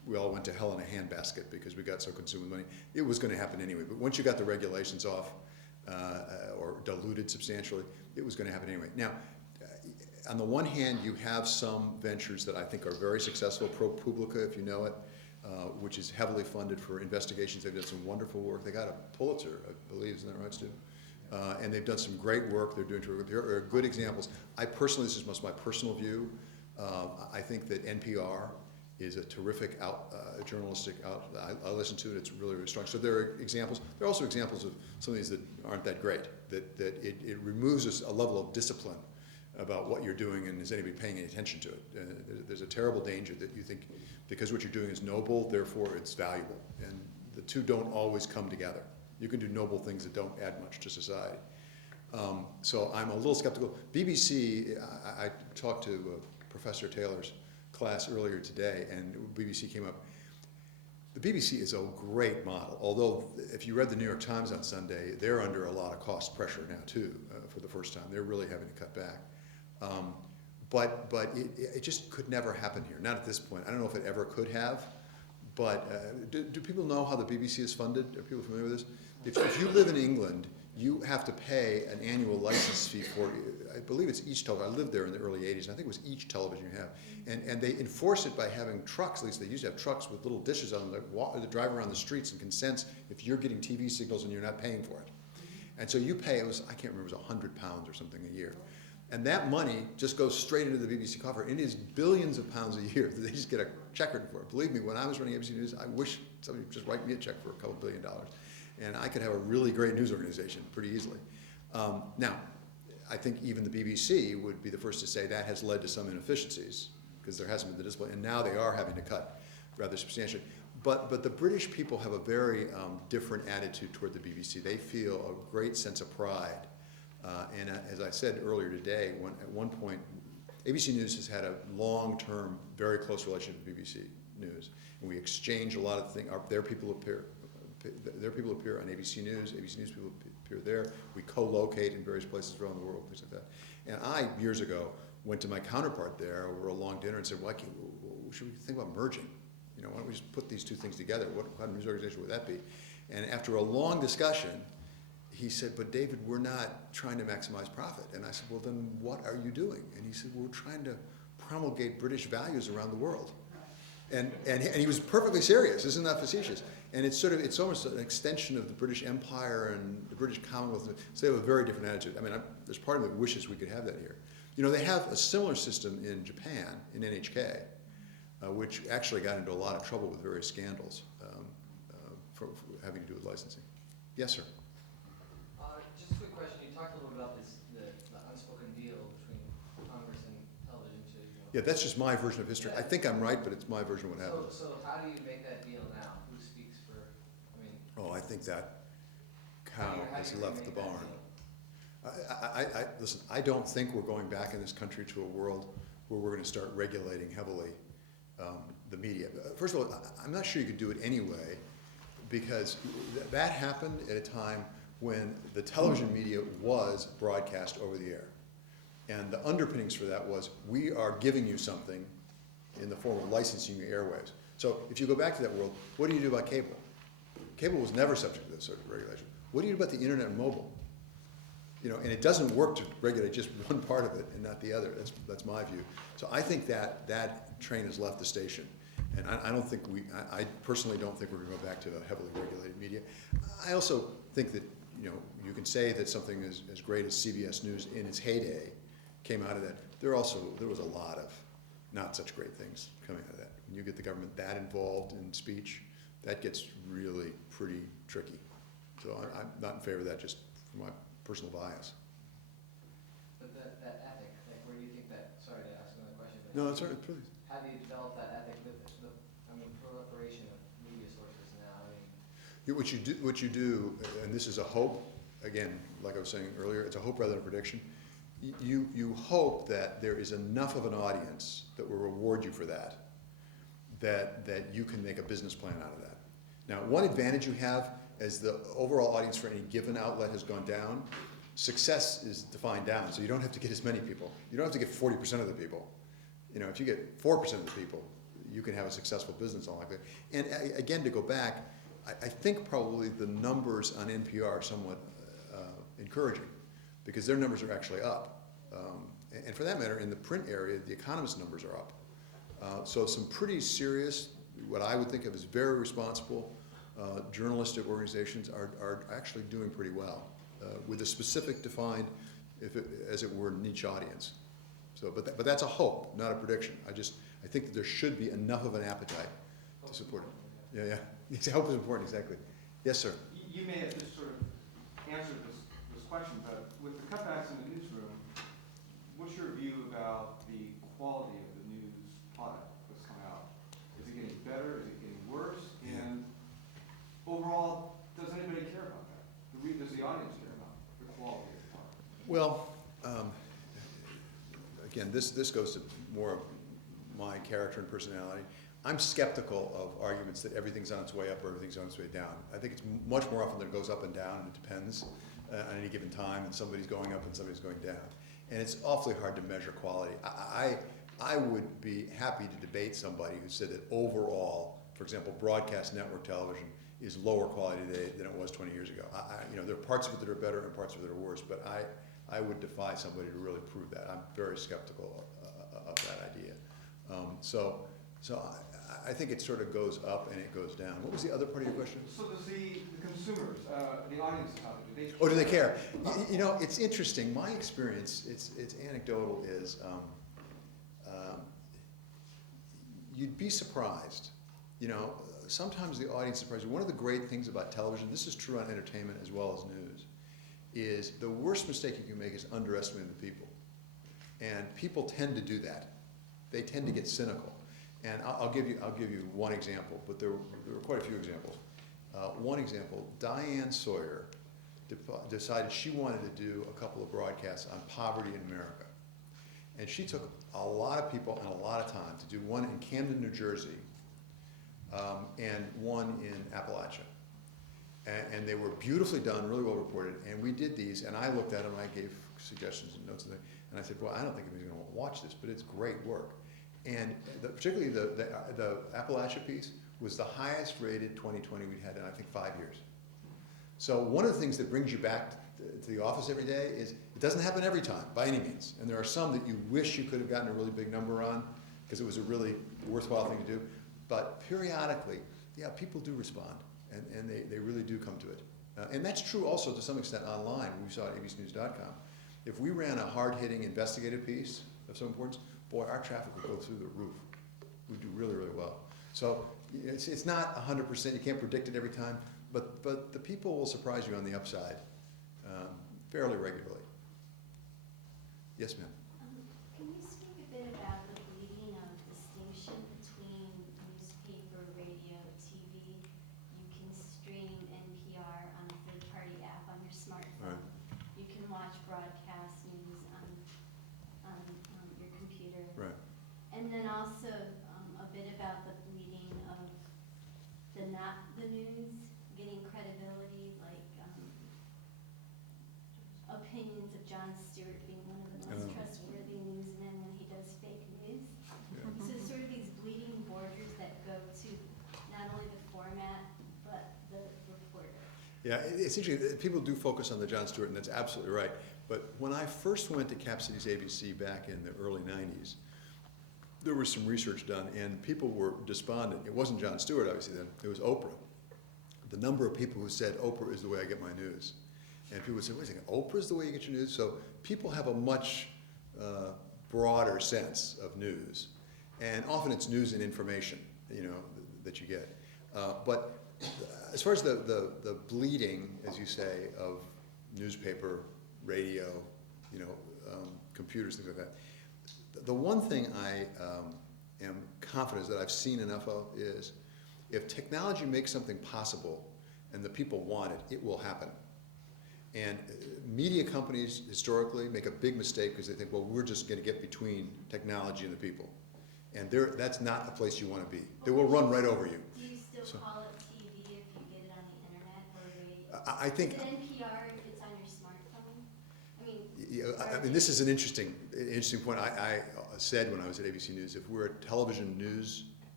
we all went to hell in a handbasket because we got so consumed with money. It was going to happen anyway. But once you got the regulations off or diluted substantially, it was going to happen anyway. Now, on the one hand, you have some ventures that I think are very successful. ProPublica, if you know it, which is heavily funded for investigations. They've done some wonderful work. They got a Pulitzer, I believe, isn't that right, Stu? And they've done some great work. They're doing terrific. There are good examples. I personally, this is just my personal view, I think that NPR is a terrific journalistic outlet. I listen to it. It's really, really strong. So there are examples. There are also examples of some of these that aren't that great, that it removes a level of discipline about what you're doing and is anybody paying any attention to it. There's a terrible danger that you think because what you're doing is noble, therefore it's valuable. And the two don't always come together. You can do noble things that don't add much to society. So I'm a little skeptical. BBC, I talked to Professor Taylor's class earlier today, and BBC came up. The BBC is a great model, although if you read the New York Times on Sunday, they're under a lot of cost pressure now too, for the first time. They're really having to cut back. But it just could never happen here, not at this point. I don't know if it ever could have, but do people know how the BBC is funded? Are people familiar with this? If you live in England, you have to pay an annual license fee for, I believe it's each television. I lived there in the early 80s, and I think it was each television you have. And they enforce it by having trucks, at least they used to have trucks with little dishes on them that drive around the streets and can sense if you're getting TV signals and you're not paying for it. And so you pay, I can't remember, it was £100 or something a year. And that money just goes straight into the BBC coffer. It is billions of pounds a year that they just get a check written for it. Believe me, when I was running ABC News, I wish somebody would just write me a check for a couple $1 billion. And I could have a really great news organization pretty easily. Now, I think even the BBC would be the first to say that has led to some inefficiencies because there hasn't been the discipline, and now they are having to cut rather substantially. But the British people have a very different attitude toward the BBC. They feel a great sense of pride. And as I said earlier today, at one point, ABC News has had a long-term, very close relationship with BBC News. And we exchange a lot of things. Their people appear on ABC News people appear there. We co-locate in various places around the world, things like that. And I, years ago, went to my counterpart there over a long dinner and said, should we think about merging? Why don't we just put these two things together? What kind of news organization would that be? And after a long discussion, he said, but David, we're not trying to maximize profit. And I said, well, then what are you doing? And he said, we're trying to promulgate British values around the world. And he was perfectly serious. Isn't that facetious? And it's almost an extension of the British Empire and the British Commonwealth. So they have a very different attitude. I mean, there's part of me that wishes we could have that here. They have a similar system in Japan, in NHK, which actually got into a lot of trouble with various scandals for having to do with licensing. Yes, sir. Just a quick question. You talked a little bit about the unspoken deal between Congress and television to. Yeah, that's just my version of history. I think I'm right, but it's my version of what happened. So how do you make that deal now? Who speaks for? Oh, I think that cow has left the barn. Listen, I don't think we're going back in this country to a world where we're going to start regulating heavily the media. First of all, I'm not sure you could do it anyway, because that happened at a time when the television media was broadcast over the air. And the underpinnings for that was, we are giving you something in the form of licensing your airwaves. So if you go back to that world, what do you do about cable? Cable was never subject to this sort of regulation. What do you do about the internet and mobile? And it doesn't work to regulate just one part of it and not the other. That's my view. So I think that train has left the station. And I personally don't think we're going to go back to a heavily regulated media. I also think that, you can say that something as great as CBS News in its heyday came out of that. There was a lot of not such great things coming out of that. When you get the government that involved in speech, that gets really pretty tricky. So I'm not in favor of that, just from my personal bias. But that ethic, where do you think that? Sorry to ask another question. But No, that's all right, please. How do you develop that ethic with the proliferation of media sources now? What you do, and this is a hope. Again, like I was saying earlier, it's a hope rather than a prediction. You hope that there is enough of an audience that will reward you for that you can make a business plan out of that. Now, one advantage you have as the overall audience for any given outlet has gone down, success is defined down, so you don't have to get as many people. You don't have to get 40% of the people. If you get 4% of the people, you can have a successful business on like that. And again, to go back, I think probably the numbers on NPR are somewhat encouraging, because their numbers are actually up. And for that matter, in the print area, the Economist numbers are up. So some pretty serious, what I would think of as very responsible journalistic organizations are actually doing pretty well, with a specific defined, as it were, niche audience. So, but that's a hope, not a prediction. I think that there should be enough of an appetite to support it. Yeah. Hope is important, exactly. Yes, sir. You may have just sort of answered this question, but with the cutbacks in the newsroom, what's your view about the quality of the news product that's coming out? Is it getting better? Is it getting worse? And overall, does anybody care about that? Does the audience care about the quality of the product? Well, again, this goes to more of my character and personality. I'm skeptical of arguments that everything's on its way up or everything's on its way down. I think it's much more often that it goes up and down, and it depends on any given time, and somebody's going up and somebody's going down. And it's awfully hard to measure quality. I would be happy to debate somebody who said that overall, for example, broadcast network television is lower quality today than it was 20 years ago. There are parts of it that are better and parts of it that are worse, but I would defy somebody to really prove that. I'm very skeptical of that idea. So I think it sort of goes up and it goes down. What was the other part of your question? So does the consumers, the audience out there, do they? Oh, do they care? It's interesting. My experience, it's anecdotal, is you'd be surprised. Sometimes the audience surprises you. One of the great things about television, this is true on entertainment as well as news, is the worst mistake you can make is underestimating the people. And people tend to do that. They tend to get cynical. And I'll give you one example, but there were quite a few examples. One example, Diane Sawyer decided she wanted to do a couple of broadcasts on poverty in America. And she took a lot of people and a lot of time to do one in Camden, New Jersey, and one in Appalachia. And they were beautifully done, really well reported, and we did these, and I looked at them, and I gave suggestions and notes, and I said, well, I don't think anybody's going to watch this, but it's great work. And particularly the Appalachia piece was the highest rated 2020 we'd had in, I think, 5 years. So one of the things that brings you back to the office every day is it doesn't happen every time, by any means. And there are some that you wish you could have gotten a really big number on because it was a really worthwhile thing to do. But periodically, yeah, people do respond, and they really do come to it. And that's true also to some extent online. We saw at abcnews.com. If we ran a hard-hitting investigative piece of some importance, boy, our traffic would go through the roof. We'd do really, really well. So it's not 100%. You can't predict it every time, but the people will surprise you on the upside fairly regularly. Yes, ma'am. Can you speak a bit about the bleeding of distinction between newspaper, radio, TV? You can stream NPR on a third-party app on your smartphone. Right. You can watch broadcast news on your computer. Right. And then also a bit about the bleeding of the not the news, getting credibility, like opinions of Jon Stewart being one of the most trustworthy newsmen when he does fake news. Yeah. So sort of these bleeding borders that go to not only the format, but the reporter. Yeah, it's interesting. People do focus on the Jon Stewart, and that's absolutely right. But when I first went to Cap Cities ABC back in the early 90s, there was some research done, and people were despondent. It wasn't Jon Stewart, obviously, then. It was Oprah. The number of people who said, Oprah is the way I get my news. And people would say, wait a second, Oprah's the way you get your news? So people have a much broader sense of news. And often it's news and information, that you get. But as far as the bleeding, as you say, of newspaper, radio, computers, things like that, the one thing I am confident that I've seen enough of is if technology makes something possible and the people want it, it will happen. And media companies historically make a big mistake because they think, well, we're just going to get between technology and the people. And that's not the place you want to be. They will run right over you. Do you still call it TV if you get it on the internet or radio? I think. Is it NPR if it's on your smartphone? I mean, this is an interesting point. I said when I was at ABC News, if we're a television news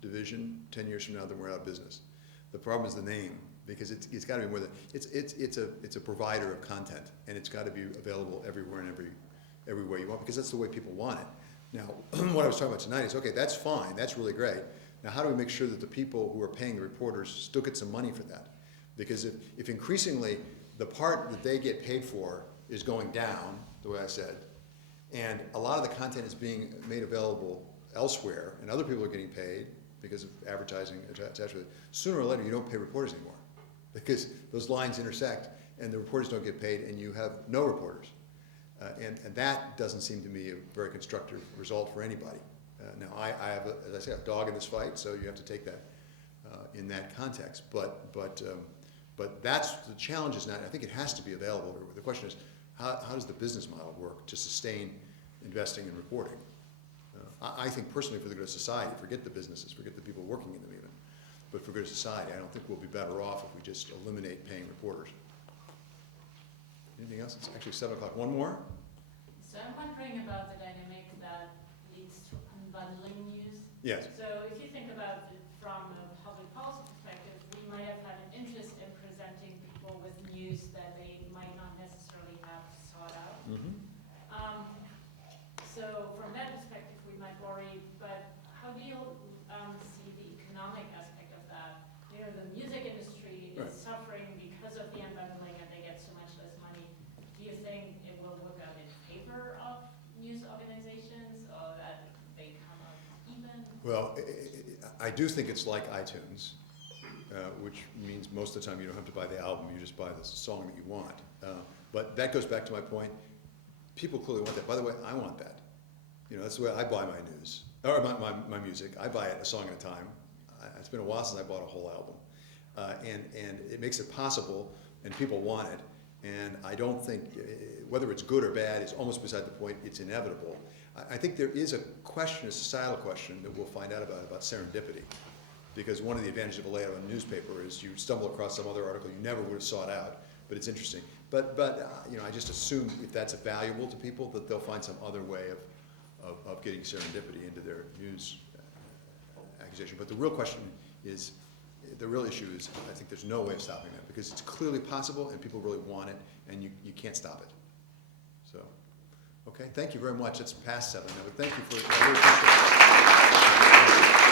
division, 10 years from now, then we're out of business. The problem is the name, because it's got to be more than, it's a provider of content, and it's got to be available everywhere and every way you want, because that's the way people want it. Now, what I was talking about tonight is, okay, that's fine, that's really great. Now, how do we make sure that the people who are paying the reporters still get some money for that? Because if increasingly the part that they get paid for is going down, the way I said, and a lot of the content is being made available elsewhere, and other people are getting paid because of advertising attached with it, sooner or later you don't pay reporters anymore, because those lines intersect and the reporters don't get paid and you have no reporters. And that doesn't seem to me a very constructive result for anybody. Now, I have, as I say, a dog in this fight, so you have to take that in that context. But that's the challenge is not, I think it has to be available. The question is, how does the business model work to sustain investing in reporting? I think personally for the good of society, forget the businesses, forget the people working in them even, but for good of society, I don't think we'll be better off if we just eliminate paying reporters. Anything else? It's actually 7 o'clock. One more? So I'm wondering about the dynamic that leads to unbundling news. Yes. So if you think about it from a public policy perspective, we might have had an interest in presenting people with news that they might not necessarily have sought out. Mm-hmm. So from that perspective, we might worry, but how do you see the economic aspect of that? You know, the music industry is suffering because of the unbundling and they get so much less money. Do you think it will work out in favor of news organizations or that they come out even? Well, I do think it's like iTunes, which means most of the time you don't have to buy the album, you just buy the song that you want. But that goes back to my point. People clearly want that. By the way, I want that. You know, that's the way I buy my news, or my music. I buy it a song at a time. It's been a while since I bought a whole album. And it makes it possible, and people want it. And I don't think, whether it's good or bad is almost beside the point, it's inevitable. I think there is a question, a societal question that we'll find out about serendipity. Because one of the advantages of a layout on a newspaper is you stumble across some other article you never would have sought out, but it's interesting. But you know, I just assume if that's valuable to people, that they'll find some other way of getting serendipity into their news accusation. But the real question is, the real issue is, I think there's no way of stopping that, because it's clearly possible and people really want it, and you can't stop it. So, okay, thank you very much. It's past 7 now, but thank you for, I really appreciate it.